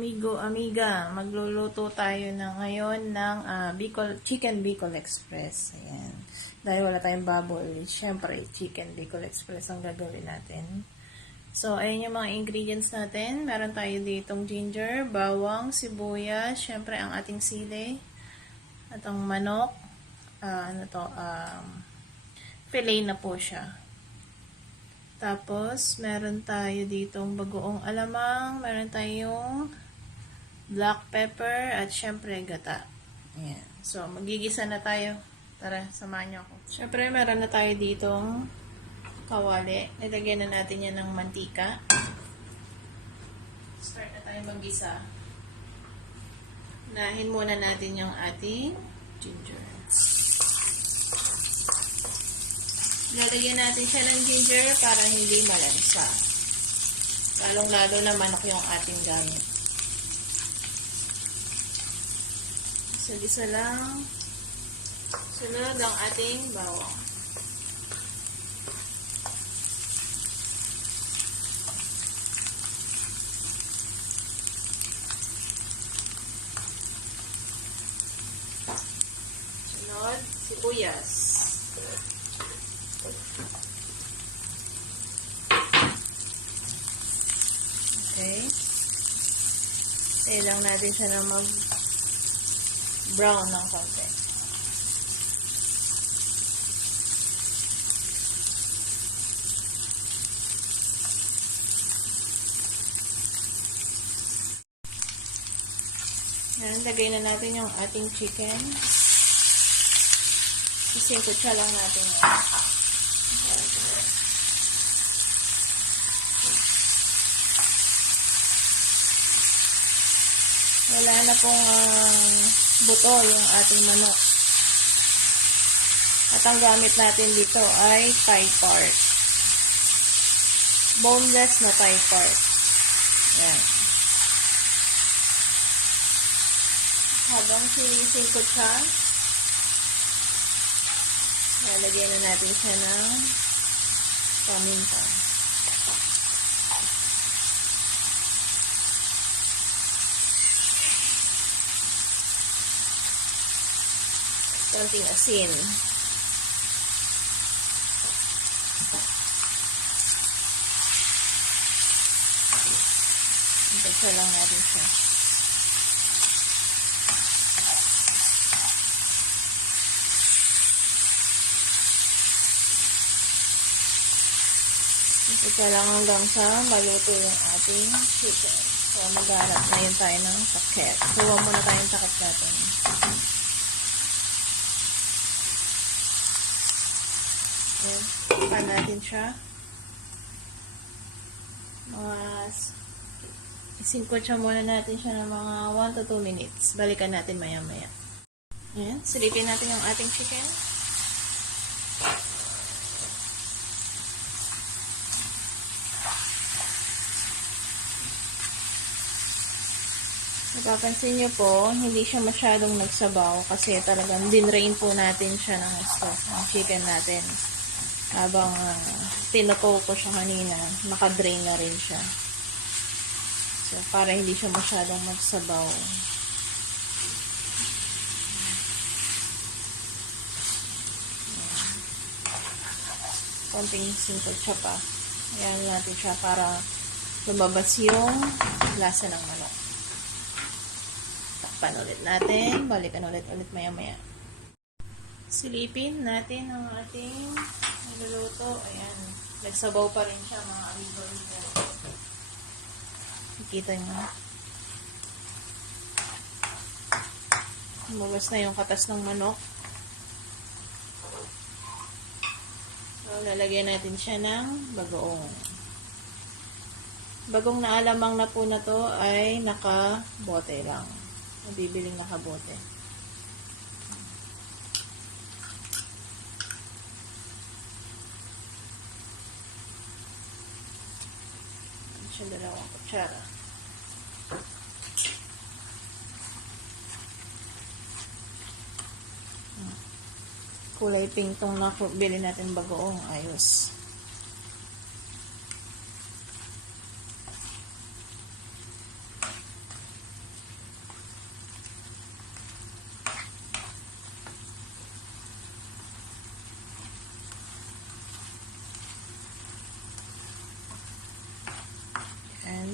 amigo, amiga, magluluto tayo na ngayon ng Chicken Bicol Express. Ayan. Dahil wala tayong baboy, syempre, Chicken Bicol Express ang gagawin natin. So, ayan yung mga ingredients natin. Meron tayo ditong ginger, bawang, sibuyas, syempre ang ating sili, at ang manok, fillet na po siya. Tapos, meron tayo ditong bagoong alamang, meron tayong black pepper, at syempre gata. Ayan. So, magigisa na tayo. Tara, samahan niyo ako. Syempre, meron na tayo ditong kawali. Nilagyan na natin yan ng mantika. Start na tayo maggisa. Unahin muna natin yung ating ginger. Lalagyan natin siya ng ginger para hindi malansa. Lalong-lalo na manok yung ating gamit. Isa-isa lang. Sunod ang ating bawang. Sunod, sibuyas. Okay. Tayo lang natin siya na mag-brown ng konti. Yan, lagay na natin yung ating chicken. Isingkot siya lang natin yan. Wala na pong buto yung ating manok. At ang gamit natin dito ay thigh part. Boneless na thigh part. Ayan. Habang sinisingkot siya, lalagyan na natin siya ng paminta. Konting asin. Ito lang natin siya. Ito lang hanggang sa maluto yung ating chicken. So, maghanap na yun tayo ng takip. Kuha muna tayong takip natin. Ayan. Pan natin siya. Isingkot siya muna natin siya ng mga 1 to 2 minutes. Balikan natin maya-maya. Ayan. Silipin natin yung ating chicken. Napapansin nyo po, hindi siya masyadong nagsabaw kasi talagang dinrain po natin siya ng sauce, ng chicken natin. Habang tinuto ko siya kanina, nakadrain na rin siya. So, para hindi siya masyadong magsabaw. Konting singkot siya pa. Ayan natin siya para lumabas yung lasa ng manok. Takpan ulit natin. Balikan ulit maya-maya. Silipin natin ang ating niluluto. Ayan. Nagsabaw pa rin siya, mga amigo. Nakikita nyo. Lumabas na yung katas ng manok. So, lalagyan natin siya ng bagoong. Bagong na alamang na po na to ay nakabote lang. Nabibiling nakabote. Siya 2 kutsara. Kulay pink tong bili natin bagoong. Ayos.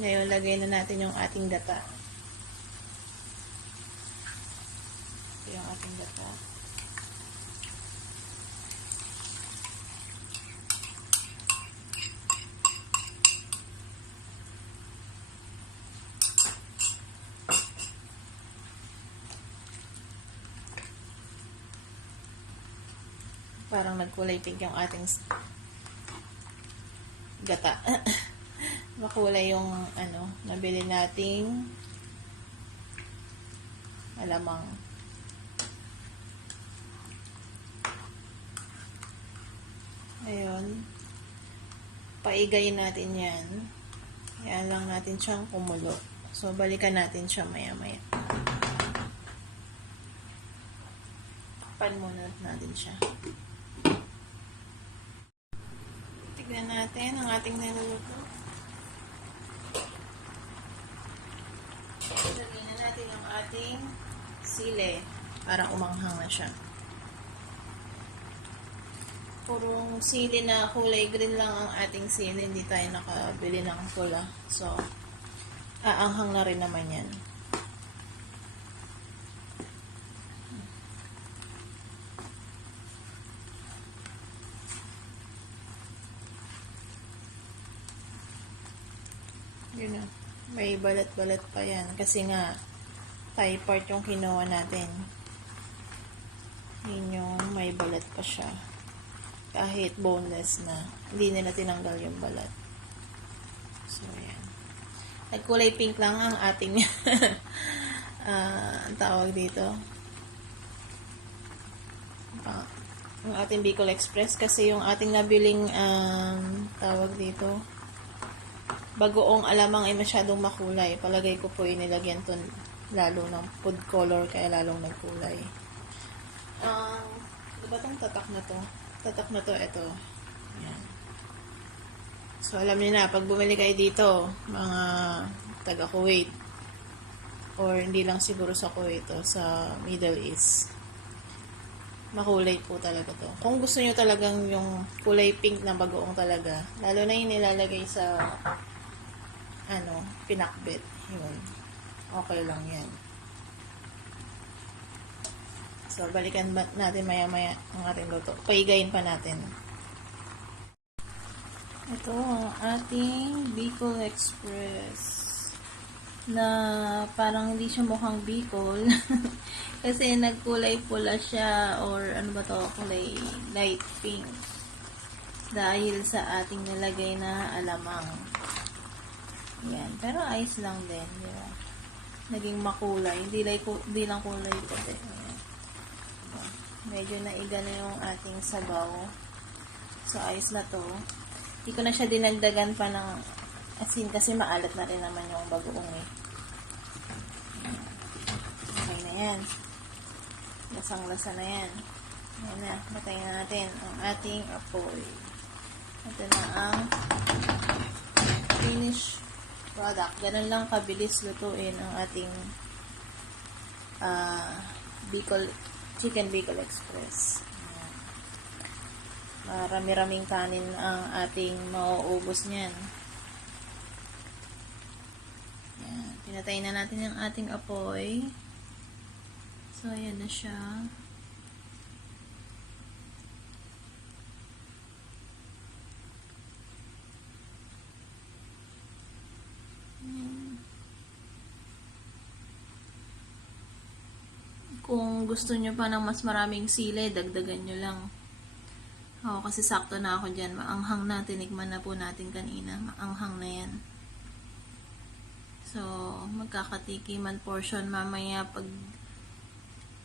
Ngayon, lagay na natin yung ating gata. Ito yung ating gata. Parang nagkulay pink yung ating gata. Makulay yung nabili nating alamang. Ayun. Paigayin natin yan. Yan lang natin siyang kumulo. So, balikan natin siya maya-maya. Pan muna natin siya. Tignan natin ang ating niluluto. Lagyan na natin ang ating sili para umanghang na siya. Purong sili na kulay green lang ang ating sili. Hindi tayo nakabili ng pula. So, aanghang na rin naman yan. Yun na. May balat-balat pa yan. Kasi nga, thigh part yung kinuha natin. Yun yung may balat pa siya. Kahit boneless na. Hindi nila tinanggal yung balat. So, yan. Nagkulay pink lang ang ating ang tawag dito. Ang ating Bicol Express. Kasi yung ating nabiling tawag dito, bagoong alamang ay masyadong makulay. Palagay ko po inilagyan to lalo ng food color kaya lalong nagkulay. Diba itong tatak na to? Tatak na to, ito. Ayan. So, alam niyo na, pag bumili kayo dito, mga taga Kuwait, or hindi lang siguro sa Kuwait, sa Middle East, makulay po talaga to. Kung gusto niyo talagang yung kulay pink na bagoong talaga, lalo na yung nilalagay sa pinakbet. Yun. Okay lang yan. So, balikan natin maya-maya ang ating luto. Paigayin pa natin. Ito ang ating Bicol Express na parang hindi siya mukhang Bicol kasi nagkulay pula siya or ano ba to, kulay light pink dahil sa ating nilagay na alamang. Yan. Pero ayos lang din. Diba? Naging makulay. Hindi lang kulay puti. Medyo naiga na yung ating sabaw. So, ayos na to. Hindi ko na siya dinagdagan pa ng asin kasi maalat na rin naman yung bagoong eh. Okay na yan. Lasang-lasa na yan. Yan na. Patayin na natin ang ating apoy. Ito na ang finished product. Ganun lang kabilis lutuin ang ating Chicken Bicol Express. Marami-raming kanin ang ating mauubos niyan. Yan. Pinatayin na natin yung ating apoy. So, ayan na siya. Kung gusto nyo pa ng mas maraming sili, dagdagan nyo lang. Kasi sakto na ako dyan. Maanghang na. Tinikman na po natin kanina. Maanghang na yan. So, magkakatikiman portion mamaya pag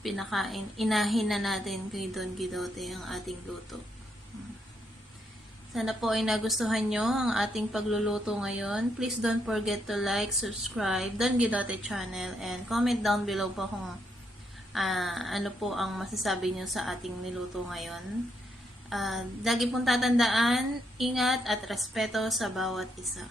pinakain. Inahin na natin kay Don Guidote ang ating luto. Sana po ay nagustuhan nyo ang ating pagluluto ngayon. Please don't forget to like, subscribe, Don Guidote channel, and comment down below po kung ano po ang masasabi nyo sa ating niluto ngayon. Lagi pong tatandaan, ingat at respeto sa bawat isa.